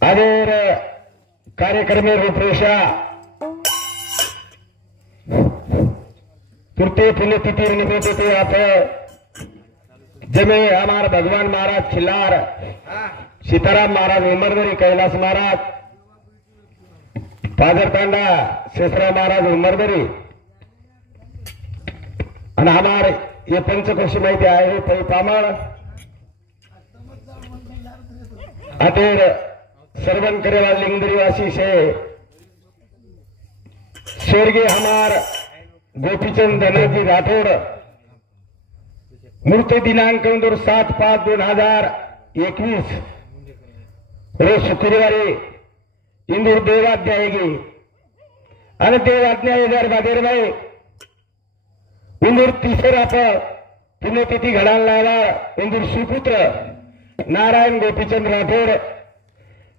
आदेर कार्यक्रम रूपरेषा तुरते पुण्यतिथि निमित्त ते आप जमे हमारे भगवान महाराज खिल्लार सीताराम महाराज उमरदरी कैलास महाराज पाजरतांडा शेषराव महाराज उमरदरी आणि हमारे ये पंचकोशी माहिती आहे पै पामळ अतेर सर्वन करेवा लिंगदरीवासी से स्वर्गीय हमार गोपीचंद धनाजी राठौड़ मृत्यु दिनांक 7/5/2021 रोज शुक्रवारी इंदूर देवाध्यायगी आणि देवाध्याय 2012 इंदूर तिसरा पुण्यतिथी घडायला लावला इंदूर सुपुत्र नारायण गोपीचंद राठौड़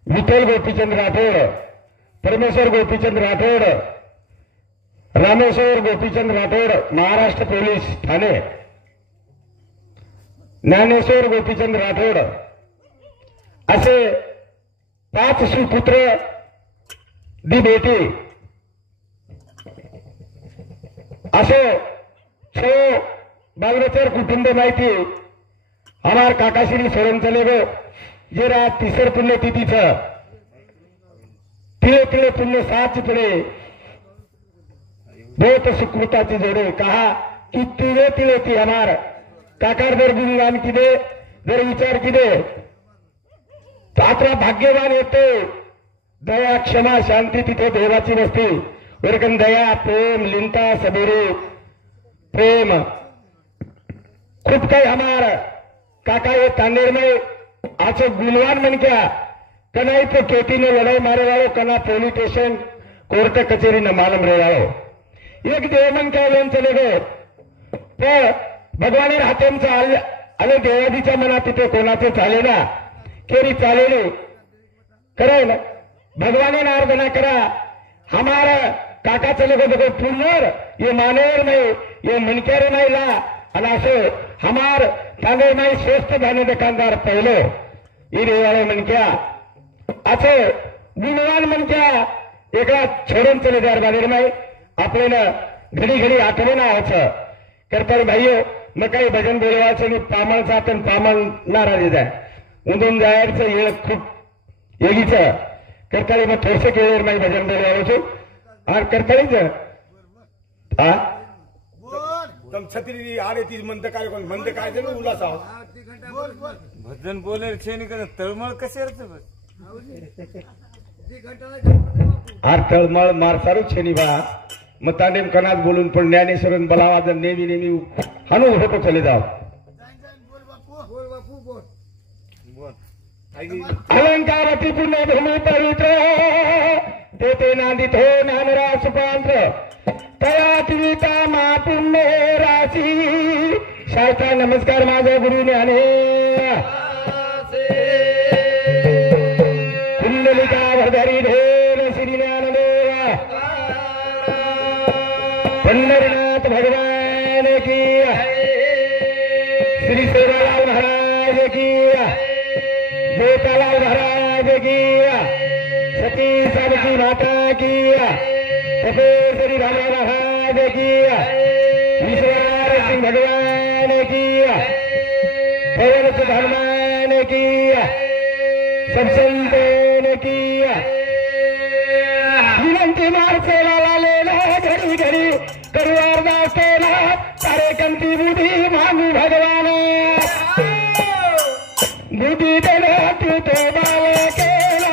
विठ्ठल गोपीचंद राठौड़ परमेश्वर गोपीचंद राठौड़ रामेश्वर गोपीचंद राठौड़ महाराष्ट्र पोलीस ठाणे ज्ञानेश्वर गोपीचंद राठौड़ असे 5 सुपुत्र दी बेटी असे 6 बालबच्चर कुटुंब माहिती हमार काकाश्री सोडून चले गो जे रात तिसर पुण्यतिथीचं तिळे तिळे पुण्य 7 पडे बहुत सुकृताची जोड़े कहा कि तिले तिले की हमार काकार दर गुणगान की दे दर विचार की दे तो आपला भाग्यवान येते दया क्षमा शांती तिथे देवाची नसते वरकन दया प्रेम लिंता सबेरे प्रेम खूब काही हमार काका ये तांडेर में आज गुणवान मन क्या कनाई तो केटी ने लड़ाई मारे वालों कना पोलीस स्टेशन कोर्ट कचेरी न मालूम रहे वालों एक देवमन क्या लेन चले गए तो भगवान हातेंचा आले देवादीच्या मनात तिथे कोणाचे चाले ना केरी चाले करे ना भगवान आराधना करा हमारा काका चले गो देखो पुनर ये मानेर में ये मनकेर में ला अनासो हमार तांगे में श्रेष्ठ जाने दुकानदार पहलो ये वाले मन क्या अच्छे गुणवान मन क्या एक छोड़न चले जार बाजार में अपने घड़ी घड़ी आठवण आवायचं करता भाईयो मग काही भजन बोलवायचं आणि पामळ जातं पामळ नाराज आहे उंदून जायचं हे खूप येगीचं करता मग थोडसे केळेर नाही भजन बोलवायचं आणि करताळीच हा तम छत्री आरे ती मंद काय कोण मंद काय जण उल्हास आहो भजन बोले छेनी कर तळमळ कसे आर तळमळ मार सारू छेनी बा मग तांडेम कनात बोलून पण ज्ञानेश्वरन बलावादन नेहमी नेहमी हनु होतो चले जाओ अलंकावती पुण्य भूमी पवित्र तेथे नांदित हो नामरा सुपांत्र तया तिविता मा पुण्य राशी शास्त्रा नमस्कार माझ्या गुरु ज्ञाने कुंडलिका भरधरी ढेर श्री ज्ञानदेवा पंढरीनाथ भगवान की श्री सेवालाल महाराज की जेठालाल महाराज की सती सावित्री माता की तपेश्वरी रामा महाराज की ईश्वर सिंह भगवान की पवन सुख हनुमान की सब संतों की विनंती मार सेवाला लेला घड़ी घड़ी करू अरदास केला तारे कंती बुधी मांगू भगवान बुधी देना तू तो बाल केला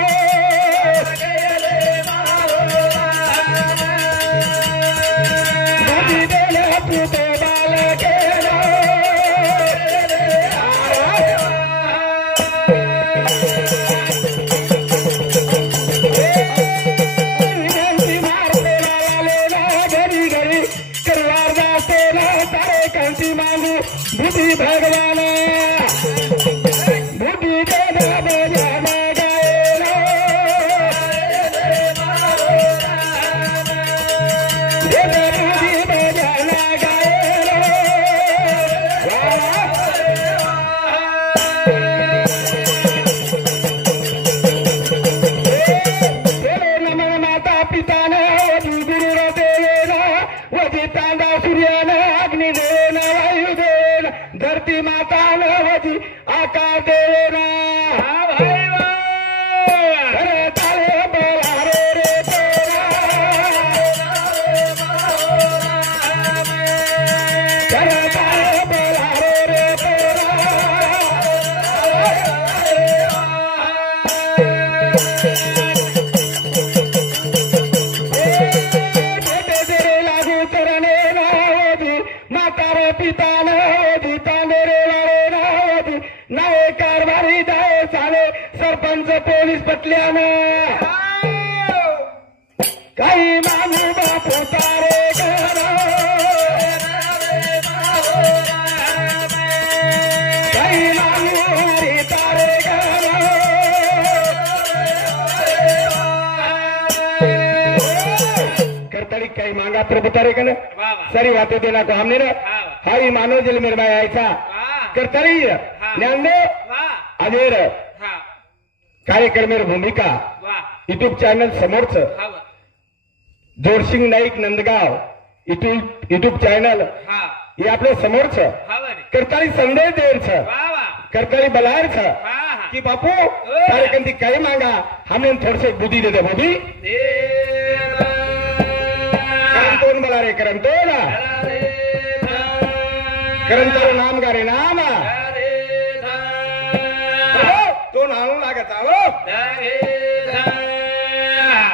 बुधी देना तू तो बाल केला विनंती मार सेवाला लागू चरणे नावधी म्हातारे पिता नावधी तांबेरे वाळे नावधी नावे कारभारी जाय साले सरपंच पोलीस पटल्यानं काही मानू बाप तारे काही मानू हरी तारे करताड़ी काही मांगा प्रभु तारे कन सारी बातें देना को हमने ना हाई मानो जल मेरे में आयचा करताड़ी न्याने अजेर कार्यक्रम भूमिका यूट्यूब चॅनल समोरच जोरसिंग नाईक नंदगाव यूट्यूब चॅनल हे आपल्या समोरच करताळी संदेश द्यायचं करताळी बलायचं की बापू कार्यक्रम काही मांगा हमने थोडसे बुद्धी दे दे बुद्धी करण बला रे करण तो ना करण तो नाम गा रे नाम तो नाम लागत आहो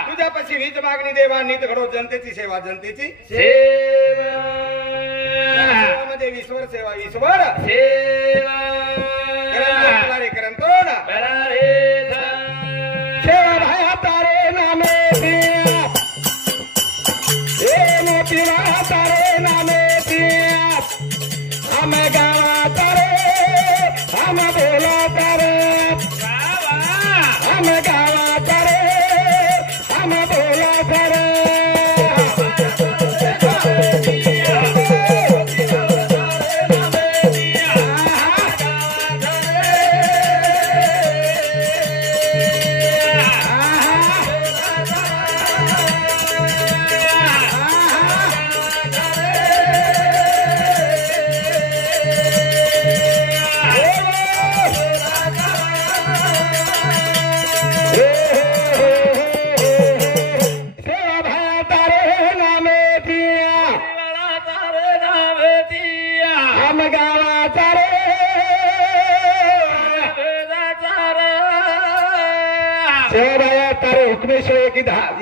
तुझ्यापाशी वीज मागणी देवा नीत घडो जनतेची सेवा जनतेची म्हणजे ईश्वर सेवा ईश्वर करण तो ना सेवा भाया तारे नामे मोती तारे नामे हम गावा तारे हम बोला तारे हम गावा तारे हम बोला तारे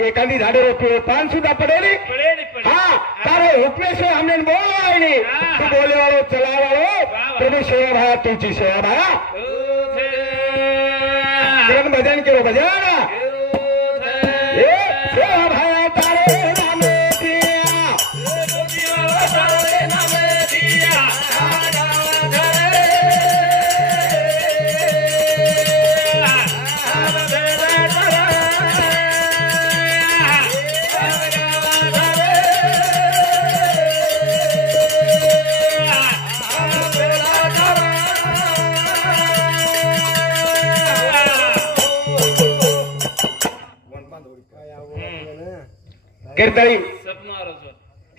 एखादी झाडे रोपी पान सुद्धा पडेल हाँ तारे हुक्मेश्वर हमने बोला नहीं तू बोले वालो चला वालो प्रभु सेवा भाया तुझी सेवा भाया किरण भजन करो भजन सेवा भाया तारे नामे कीर्तनी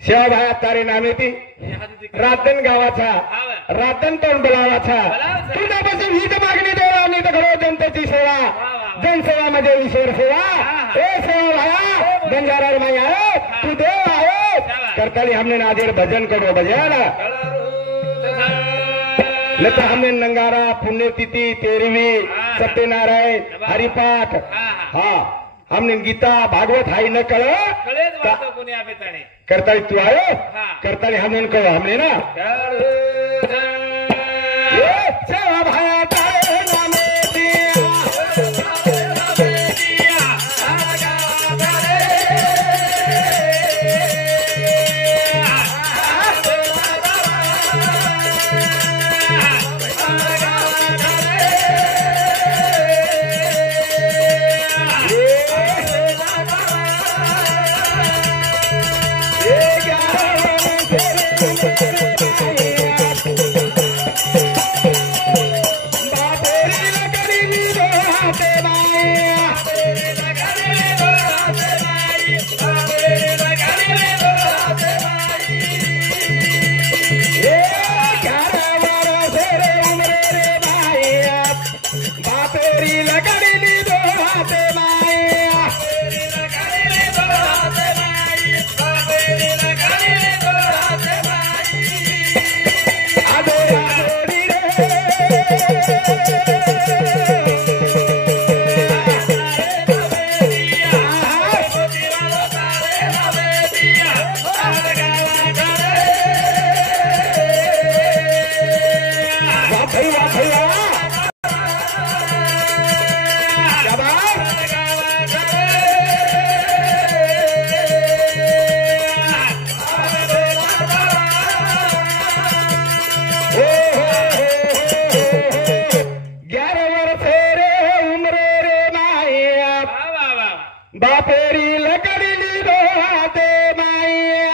सेवा भाया तारे नामे ती रातन गावाचा रातन तोंड बोलावाचा तुझ्यापासून हीच मागणी देवा नीत घडो जनतेची सेवा जनसेवा म्हणजे ईश्वर सेवा ए सेवा भाया बंजारा माई आयो तू देव आयो करताली हमने नादेर भजन करो भजन लता हमने नंगारा पुण्यतिथि 13वीं सत्यनारायण हरिपाठ हाँ हमने गीता भागवत हाई न कळ करताली तू आयो करताली हमने कहो हमने ना सेवा भाया तारे नामे बापेरी लकडीली रोहाते माया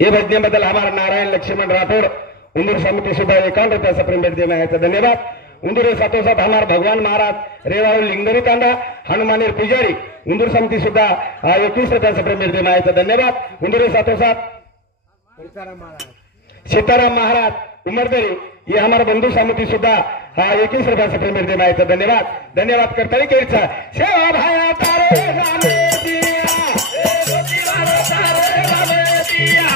ये भजनेबद्दल आभार नारायण लक्ष्मण राठोड उंदूर समिती सुद्धा 51 रुपयाचा प्रेम भेट देण्याचा धन्यवाद. उंदूर सातोसात हमार भगवान महाराज रेवाळू लिंगरी तांडा हनुमानेर पुजारी उंदूर समिती सुद्धा 21 रुपयाचा प्रेम भेट देण्याचा धन्यवाद. उंदूर सातोसात सीताराम महाराज उमरदरी ये हमारा बंधु समिति सुद्धा 21 रुपयाचा प्रेम भेट देण्याचा धन्यवाद. धन्यवाद करता केळीचा सेवा भाया तारे रामे दिया तारे रामे दिया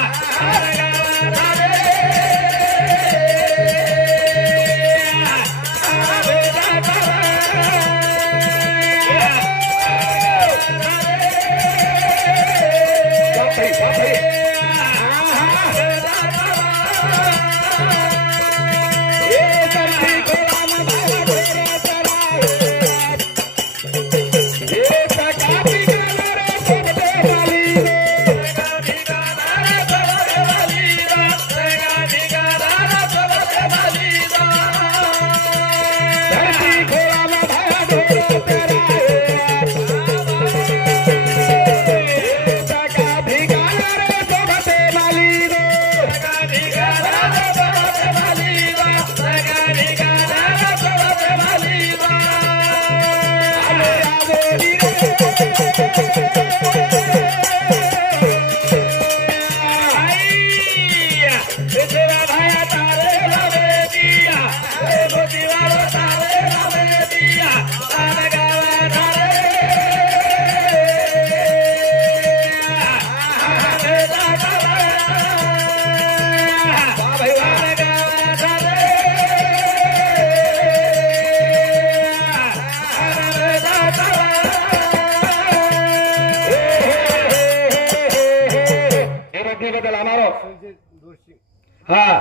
हाँ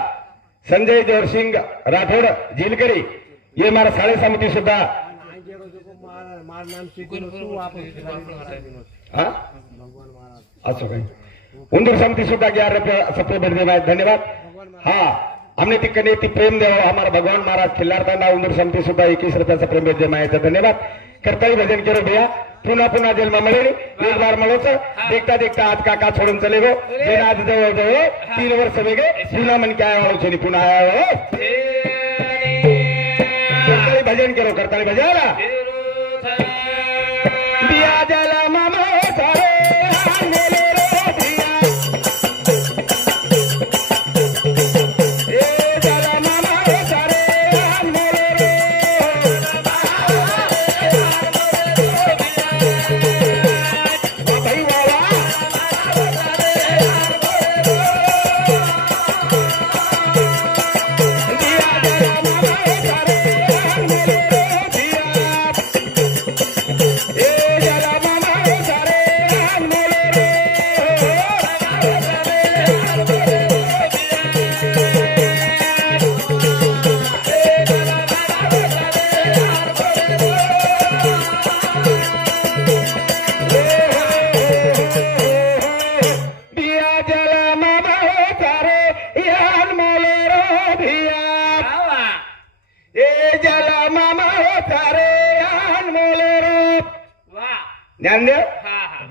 संजय जोरसिंह राठौड़ झीलकरी ये हमारा साढ़े समिति सुद्धा उंदूर समिति सुद्धा 11 रुपये भेट देना धन्यवाद. हाँ हमने तिकने ती प्रेम देवा हमारा भगवान महाराज खिल्लार तांडा उंदूर समिति सुद्धा 21 रुपयाचा प्रेम भेट देना धन्यवाद. करताही भजन करो भैया पुन्हा पुन्हा जन्म मिळेल एक बार मिळवच देखता देखता आज काका सोडून चले गो जेना आज जवळ जवळ 3 वर्ष वेगे पुन्हा मन काय आलो पुन्हा आया हो भजन करो करताही भजन दिया जला मामा सारे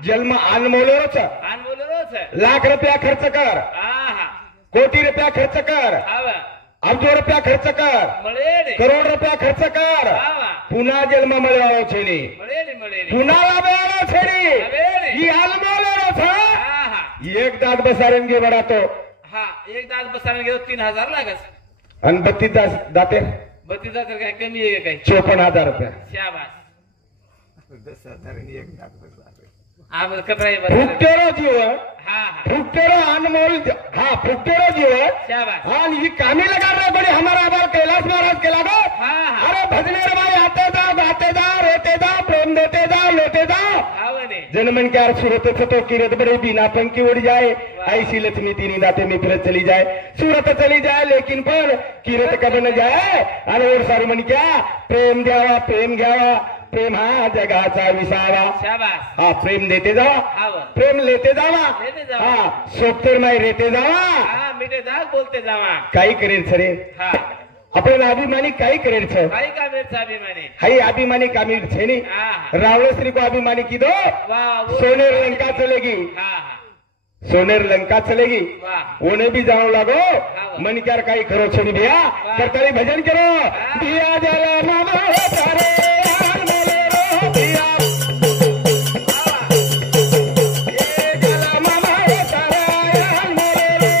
जन्म अनमोलच लाख रुपया खर्च कर कोटी रुपया खर्च कर अब्ज रुपया खर्च कर करोड रुपया खर्च कर पुन्हा जन्म मिळवालो छेनी पुन्हा लाभवालो छेनी ही अनमोल था एक दात बसारण घे बडा तो एक दात बसारण घेतो 3000 लागस आणि 32 दाते 32 दाते काय कमी आहे काय 54,000 रुपया शाबास 10,000 एक दात बसारण आप कतराई फुकटेरो जीवन फुकटेरो अनमोल फुकटेरो जीवन शाबास आणि ही कामी लगा रे बड़ी हमारा आबार कैलाश महाराज के लागो अरे भजनेर भाई आते दा गाते दा रोते दा प्रेम देते दा लोटे दा जनमन क्यार सूरत तो किरत बड़े बिना पंखी उड़ जाए ऐसी लक्ष्मी तीनी दाते में फिरत चली जाए सूरत चली जाए लेकिन पर किरत कब न जाए आणि और सारू मन क्या प्रेम द्यावा प्रेम घ्यावा प्रेम हा जगाचा विसावा शाबास हा प्रेम देते जावा हा वर. प्रेम लेते जावा लेते जावा. हा सोपतर माय रेते जावा हा मिठे दाग बोलते जावा काही करेल सरे हा आपण अभिमानी काही करेल छ काही का मेरचा अभिमानी हाई अभिमानी कामिल छे नी हा रावण श्री को अभिमानी की दो वाह वो सोनेर लंका चलेगी हा हा सोनेर लंका चलेगी वाह ओने भी जानो लागो मन क्यार काही करो छे नी भैया करताली भजन करो भैया जला मामा तारे यार मोले रो भैया ए जला मामा तारे यार मोले रो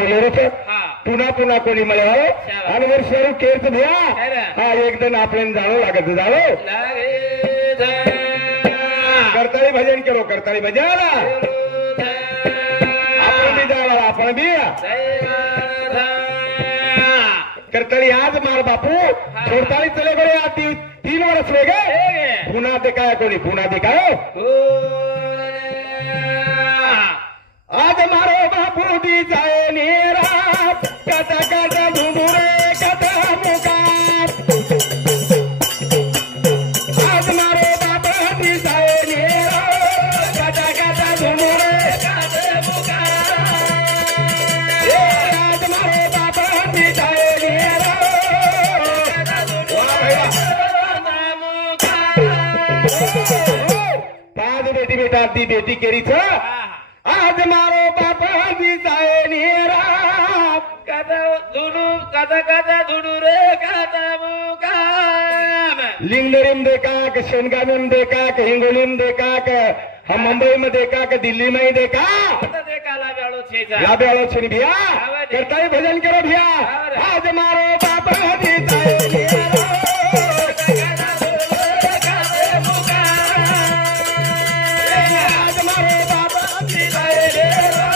पुन्हा पुन्हा कोणी मिळवावं आणि वर शरू केस भ्या हा एकदम आपल्याला जाणं लागत जावं करताळी भजन केलो करताळी भजन आपण बी जावा आपण बी करताळी आज मार बापू छोडताळी चले गडे आज 3 वर्ष वेगे पुन्हा ते काय कोणी पुन्हा ते काय आज मारो बापू दी जाय नेरा कथा कथा धुमुरे कथा मुकार आज मारो बापू दी जाय नेरा कथा कथा धुमुरे कथा मुकार आज मारो बापू दी जाय नेरा पाच बेटी बेटा ती बेटी केरी छ आज मारो बापा दी जाय नेरा कथा धुडू रे कथा मुकाम लिंगरिम देखाक शेनगामिम देखाक हिंगोलीम देखाक हम मुंबई में देखाक दिल्ली में देखा देखाला बेळो छेजा लाभे वालों छे भैया करता ही भजन करो भैया आज मारो बापा दी जाय नेरा आज मारो बापा दी जाय नेरा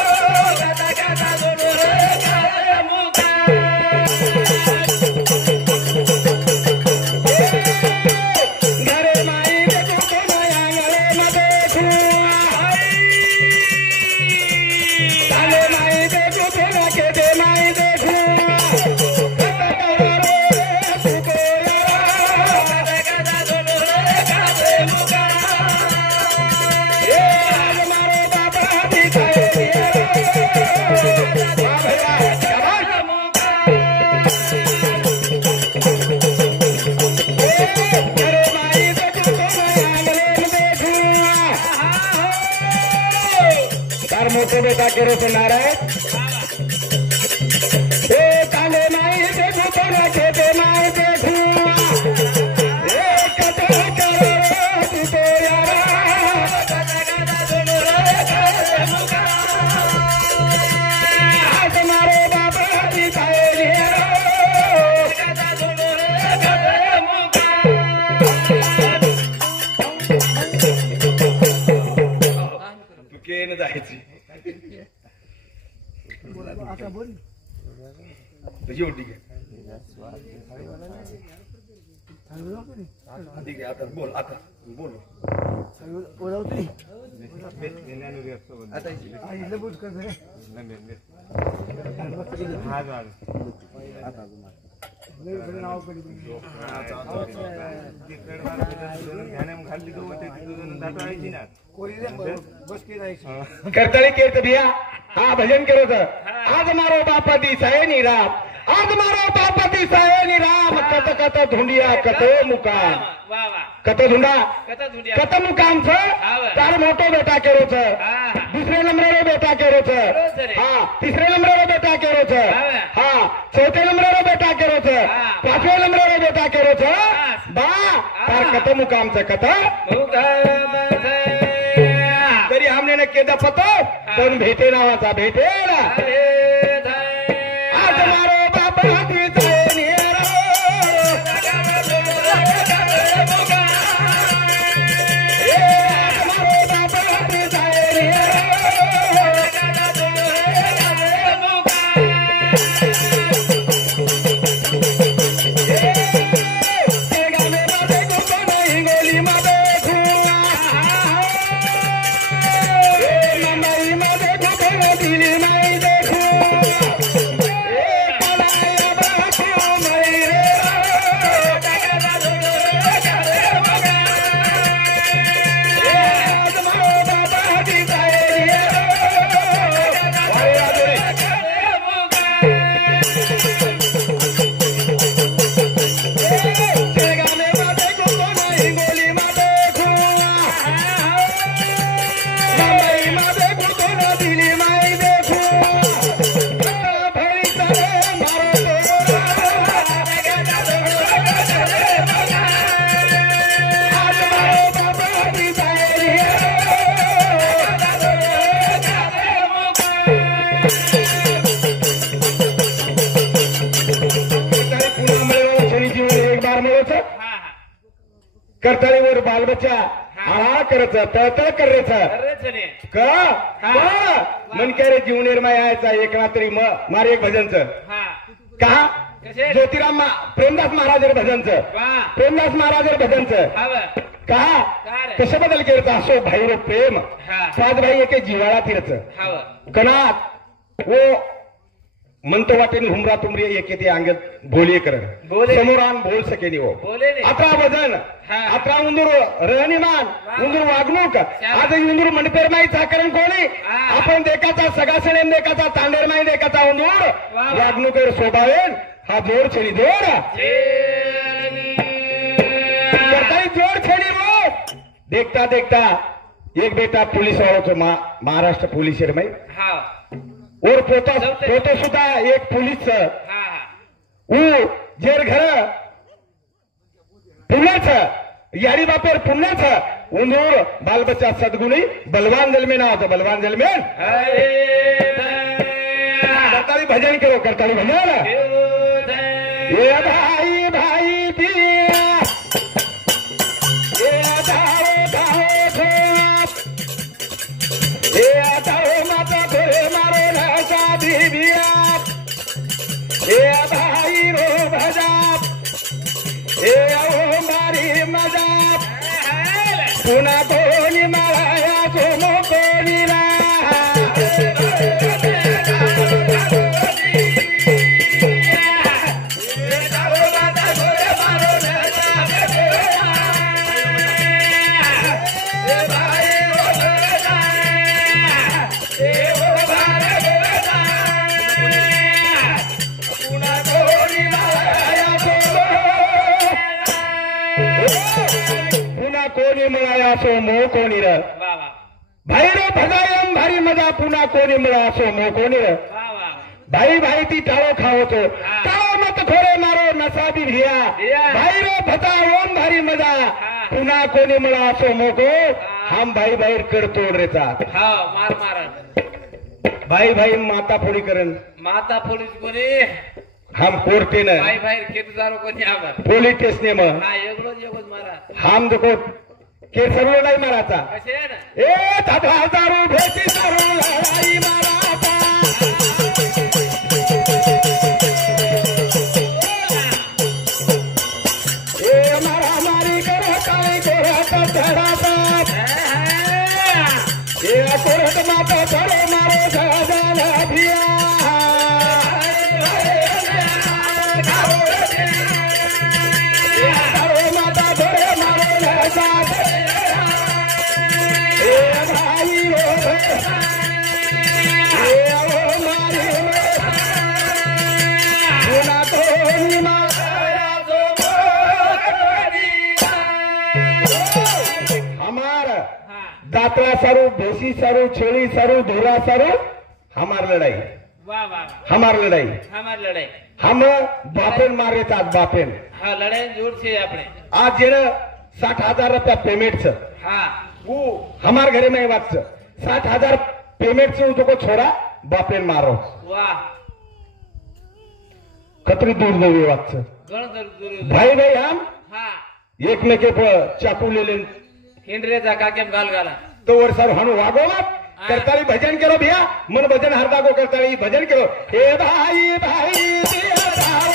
घरे माई देखो तो नया गले में देखूं काले माई देखो तो ना के दे माई देखूं मोटे बेटा केरो से नारायण काले माई देखो तो ना खेते माई देखूं कथा करो तू तो यारा आज मारो बाबा दी जाय नेरा तू केन जायची तुझी ठीक आहे ठीक आहे आता बोल करताळी केत भैया हा भजन केलं तर आज मारो बापा दी साये नी राम आज मारो बापा दी साये नी राम कत कत धुंडिया कतो मुकाम वा वा कत धुंडा कथा धुंडिया कत मुकाम छ तार मोटो बेटा केरो छ दूसरे नंबर रो बेटा केरो छ हा तीसरे नंबर रो बेटा केरो छ हा चौथे नंबर रो बेटा केरो आता मुकामचा कथा मुकाम तरी हमने न केदा पतो पण भेटे नावाचा भेटेल आज मारो बाबा की करताळीवर बालबच्चा आळा करायचा तळतळ करायचं का मनक्या रे जीव निर्माय यायचा एकना तरी मारे एक भजनचं का ज्योतिराम प्रेमदास महाराज भजनचं प्रेमदास महाराज भजनचं का कशाबद्दल केलं असो भाई प्रेम पाच भाई एके जिवाळा तिरच कनात वो म्हणतो वाटेल हुमरा तुमरी एके ते अंगत बोलिये कर समोरान बोल सके हो अतरा वजन अतरा उंदूर रहनीमान उंदूर वागणूक आज उंदूर मंडपेरमाई चाकरण कोणी आपण देखाचा सगासण देखाचा तांडेरमाई देखाचा उंदूर वागणूकर शोभावेन हा जोर छेडी जोर करताई जोर छेडी वो देखता देखता एक बेटा पुलिस वालों महाराष्ट्र पुलिस में और पोतो सुद्धा एक पुलिस जेर घर पुण्याचं यारी बापेर पुण्याचं उंदूर बालबच्चा सदगुणी बलवान जलमे नाव होतं बलवान जलमे करताली भजन करो करताली भजन ये भाई भाई दिया ये धाओ धाओ ये धाओ माता घरे मारो नशा दिव्या ये भाई रो भजा ये ओ मारी मजा पुन्हा कोणी माया सोमो कोणी रा कोणी मिळाया सो मोह कोणी र भाई रो भगायम भारी मजा पुन्हा कोणी मिळा सो मोह कोणी र भाई भाई ती टाळो खावतो टाळो मत खोरे मारो नसा बी भिया भाई रो भता ओम भारी मजा पुन्हा कोणी मिळा सो मोको हम भाई बाहेर कर तोड रेचा मार मार भाई भाई माता फोडी करन माता पोलीस कोणी हम कोर्टे न भाई भाई खेतदारो कोणी आवर पोलीस स्टेशन में हा एगळोच मारा हम देखो के सर्व नाही माराचा कसे ना ए दादा दारू भेटी दारू लढाई माराचा ए मारा मारी करो काय कोराचा धडाचा ए कोरट माता धडे मारो झाला भिया माता धडे मारो झाला दातरा सारू भैंसी सारू छेड़ी सारू धोरा सारू हमार लड़ाई वाह वाह हमार लड़ाई हमार लड़ाई हम बापेन मारे तात बापेन हा लड़ाई जोर छे આપણે आज जेने ₹60,000 पेमेंट हाँ वो हमार घरे में बात 60,000 पेमेंट से उसको छोड़ा बापे मारो वाह खतरी दूर देवी बात गण दूर भाई भाई हम हाँ एकमेके चाकू ले लेन हिंडरेचा का केम घाल घाला तो वर सर हम वागो मत करताली भजन करो भैया मन भजन हरदा को करताली भजन करो हे भाई भाई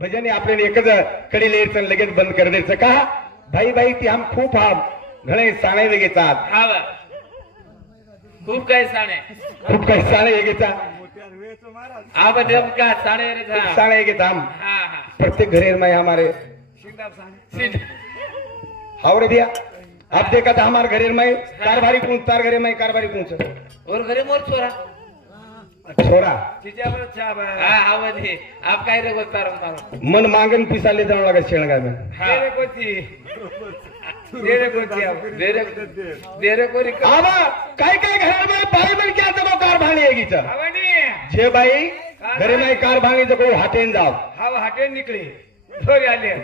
भजन आपल्याला एकच कडी लिहायचं लगेच बंद कर द्यायचं का भाई भाई ती हम खूप हम घणे साणे वेगेतात हा वा. खूप काही साणे खूप काही साणे वेगेचा आप नेमका साणे रे था साणे वेगेत हम हाँ हाँ प्रत्येक घरे में हमारे सिंध हावरे भैया आप देखा था हमारे घरे में कारभारी कौन तार घरे में कारभारी कौन सा और घरे मोर छोरा छोरा हाँ आवधी आप काय रे गोतार मारो मन मांगन पिसा ले जाने लगा शेणगा में हाँ देरे कोरी आवा काय काय घर में बाई मन क्या जमा कारभारी है गीता आवणी जे बाई घरे में कारभारी जको हाटेन जाओ हाव हटे निकली थोड़ी आले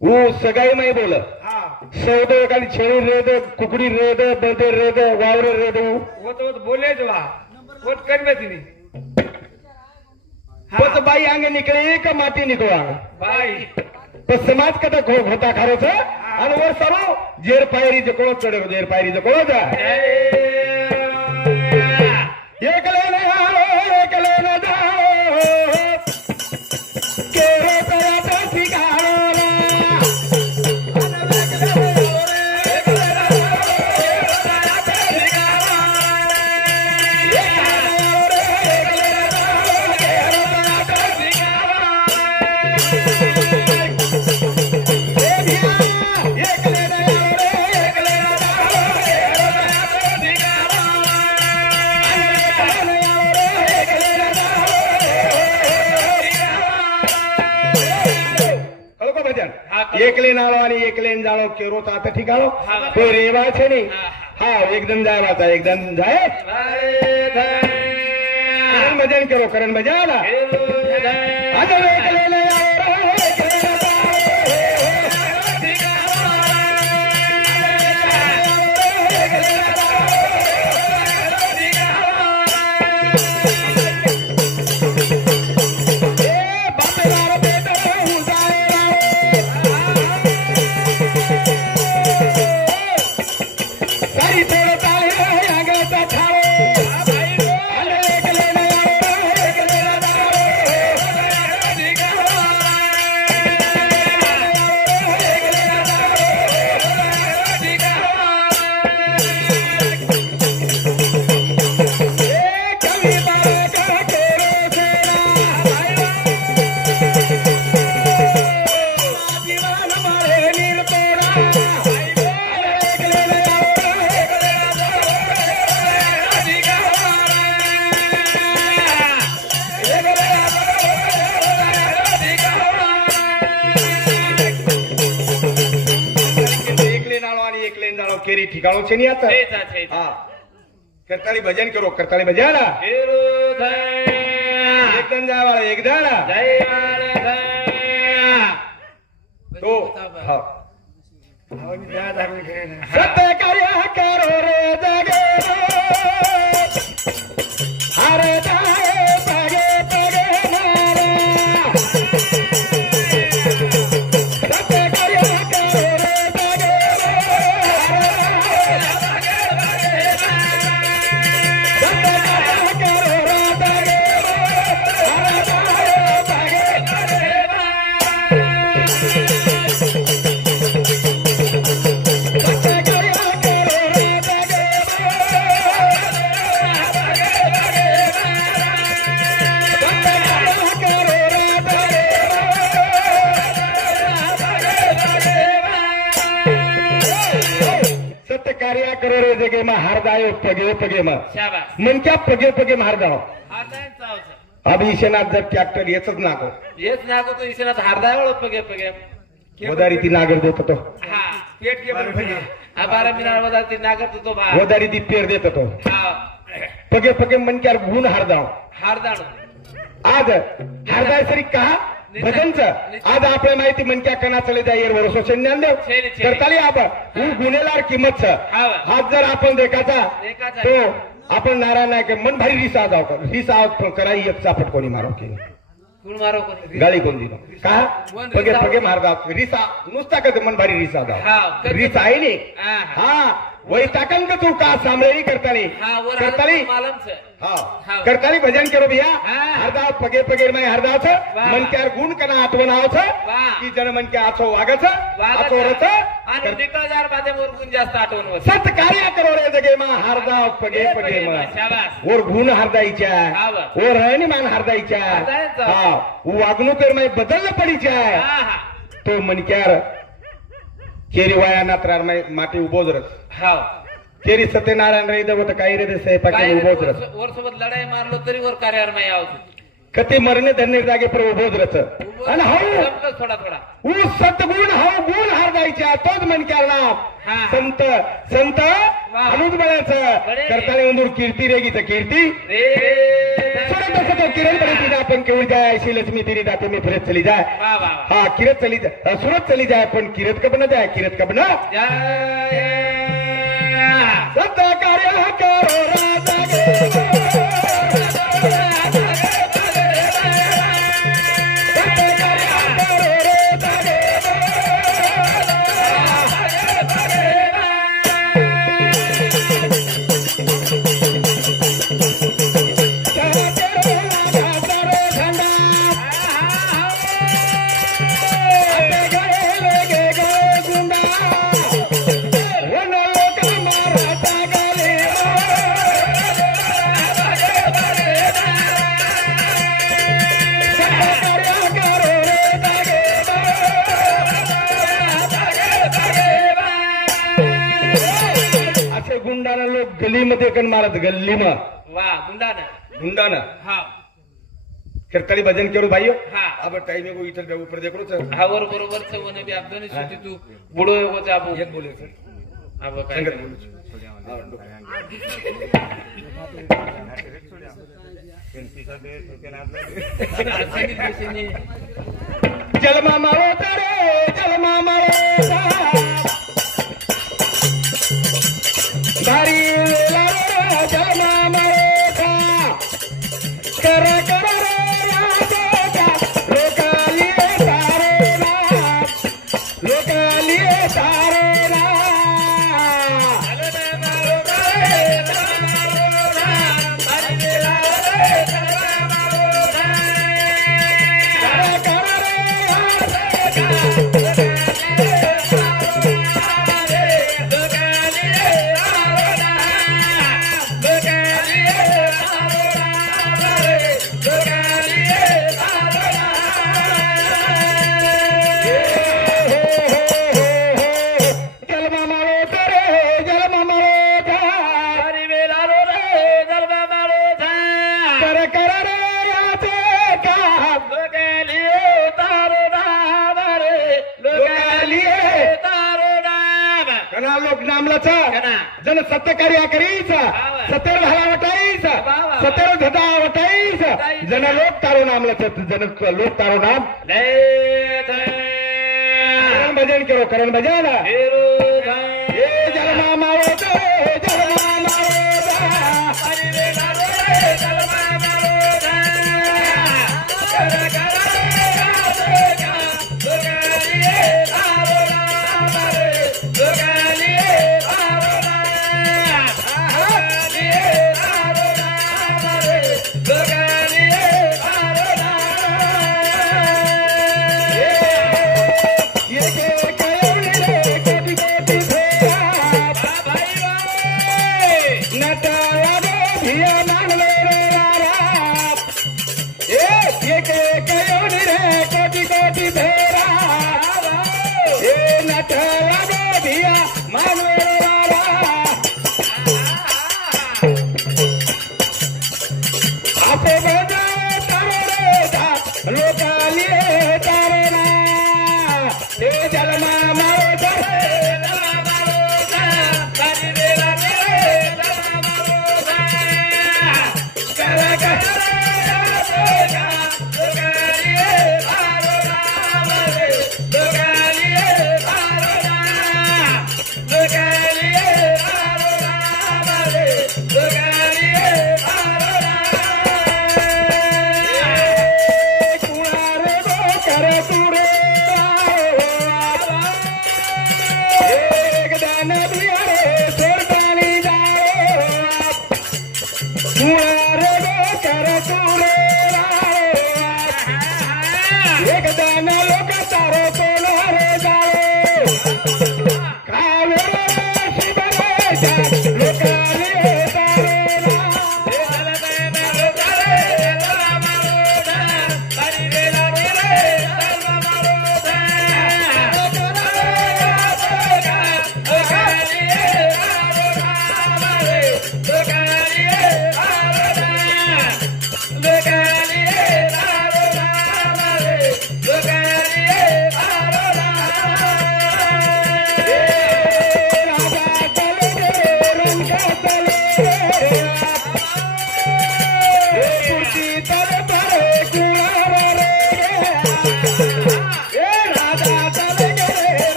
वो सगाई में बोल हाँ सौदे का छेड़ी रे दे कुकड़ी रे दे बदे रे दे वावरे रे दे वो तो बोले जो वो कर में थी बस बाई आगे निकले का माटी निकलो आगे भाई तो समाज का तो होता खारो से और वो सरो जेर पायरी जको चढ़े जेर पायरी जको जा एक लेने आओ एक लेने जाओ के हो तेरा तो ठिकाना एकले नाळो आणि एकले जाणो केरो तर आता ठिकाणो तो रेवा छे नी हा एकदम जाय वाचा एकदम जाय करण भजन करो करण भजन आता एकले नाही केरी ठिकाणो छे नहीं आता हाँ करताली भजन करो करताली भजन एक दिन जाए वाला एक दाना तो हाँ सत्य कार्य करो रे जगे हरे जाए कार्य करो रे जगे में हार जाए पगे पगे में शाबास मन क्या पगे पगे मार जाओ हारदाय चावचं अब ईशनाथ जर ट्रॅक्टर येतच नाको येच नागो तो इशनात हारदाय ओळख पगे पगे वदारी ती नागर देत तो हा पेट के बरोबर आ 12 मिनिट वदार ती नागत तो बा वदारी ती पेर देत तो हा पगे पगे मन क्या गुण हार जाओ हारदाण आज हारदाय सरी कहा भजनच आज आपल्या माहिती मनक्या कना चले जाईल वर्षो ज्ञान देव छेने, छेने. करताली आपण गुन्हेगार किंमत हाव. आज जर आपण देखाचा देखाचा. तो आपण नारायण नाही की मन भारी रिसा जाव कर रिसा पण कराई एक चापट कोणी मारो की गुण मारो कोणी गाळी कोण दिलो का कोण पगे रिसा? पगे मार जाव रिसा नुसता कधी मन भारी रिसा हाव, जाव कधी- रिसा आहे नी हा. हा वैताकन का तू का सांभळी करताली हा वर करताली मालमच हा हाव. करताली भजन करो भैया हा. हरदाव पगे पगे में हरदाव वाह. मन क्या गुण कना आठवणाव वाह. की जन मन क्या आछो वागच आछो रच आणि निकळदार माध्यम वरकून जास्त आठवण होत सत कार्य करो रे जगे मा हरदाव पगे पगे में शाबास और गुण हरदाईच्या हाव. और रहणीमान हरदाईच्या हरदायचं. हा वागणूक में बदल पडीच्या हा हा तो मन क्या केरी वाया नात्रार माटी उभोज रच हाव केरी सत्यनारायण रे दवत काही रे स्वयंपाकी उभोज रच वर सोबत लढाई मारलो तरी वर कार्यावर नाही आवत कते मरणे धन्य जागे पर उभोज रच आणि हाऊ संपलं थोडा थोडा ऊ सतगुण हाऊ गुण हार जायच्या तोच मन नाम हा. संत संत वाह. अनुज बळाचं बळे. करताना उंदूर कीर्ती रेगी तर कीर्ती रे सोडत असं तो किरण पडती ना आपण केवळ जाय ऐशी लक्ष्मी तिरी जाते मी फिरत चली जाय वा वा वा. हा किरत चली जाय सुरत चली जाय पण किरत कब न जाय किरत कब न जय सत कार्य करो राजा असे गुंडाना लोक गलीमध्ये कन मारत गल्लीमा वा गुंडाना गुंडाना हा करताली भजन केलो भाईयो हा अब टाइम को इतर ऊपर देखो तो हा वर बरोबर चवने बी आपदने सुटी तू बुडो हो जाबो एक बोले सर अब काय संगत बोलू जलमा मारो तारे जलमा मारो भारी लारो जलमा मारो कर कर लोकालिए तारो ना लोकालिए तारो ना जन सत्य कार्य करीचा सत्यर भाला वटाईचा सत्यर धदा वटाईचा जन लोक तारो नाम जन लोक तारो नाम करण भजन करो करण भजन हे जलमा मारो जलमा मारो कोटी भेरा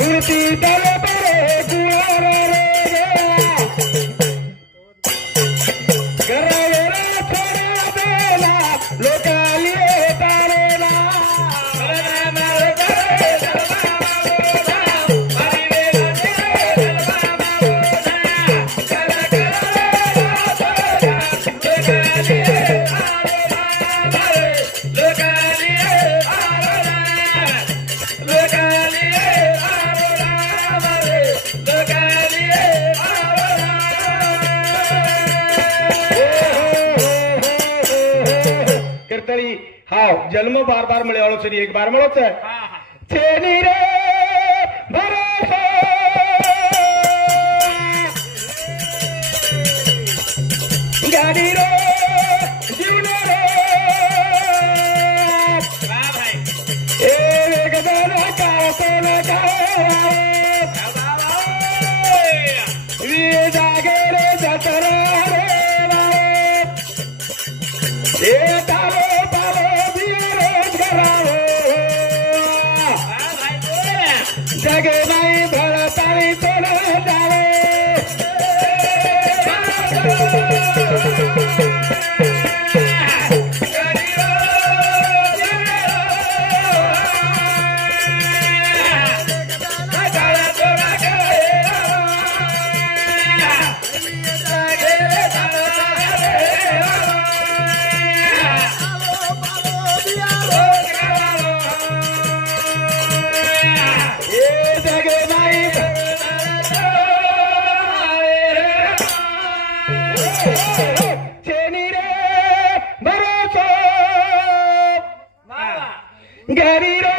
सुरती तले बरे गुवार रे घरावर थोडा बेला लोकाली तारेला कीर्तनी हाव जन्म बार बार मिळे वाळो सरी एक बार मिळोच छेनी रे भरोसा गाडी रे जीवन रे एक जण वी जागे रे जतरा रे तालो तालो बिरोज करावो जगे नाही भळताळी तोड जावे छेनी रे भरोसा घरी रे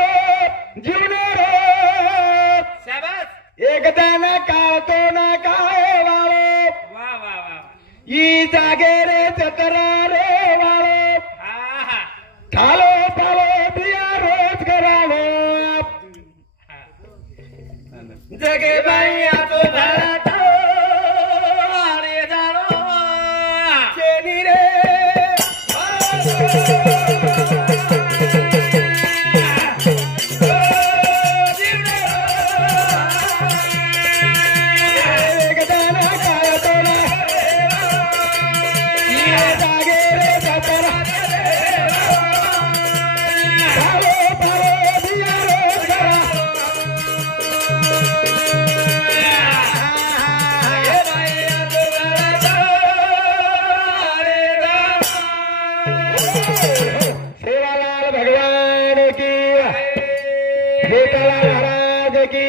जीवन रे एकदा ना कातो ना काय वाळो ई जागे रे चतरा रे वाळो थालो थालो बिया रोज करावो जगे बाई आतो भारत सेवालाल भगवान की, गोपाला महाराज की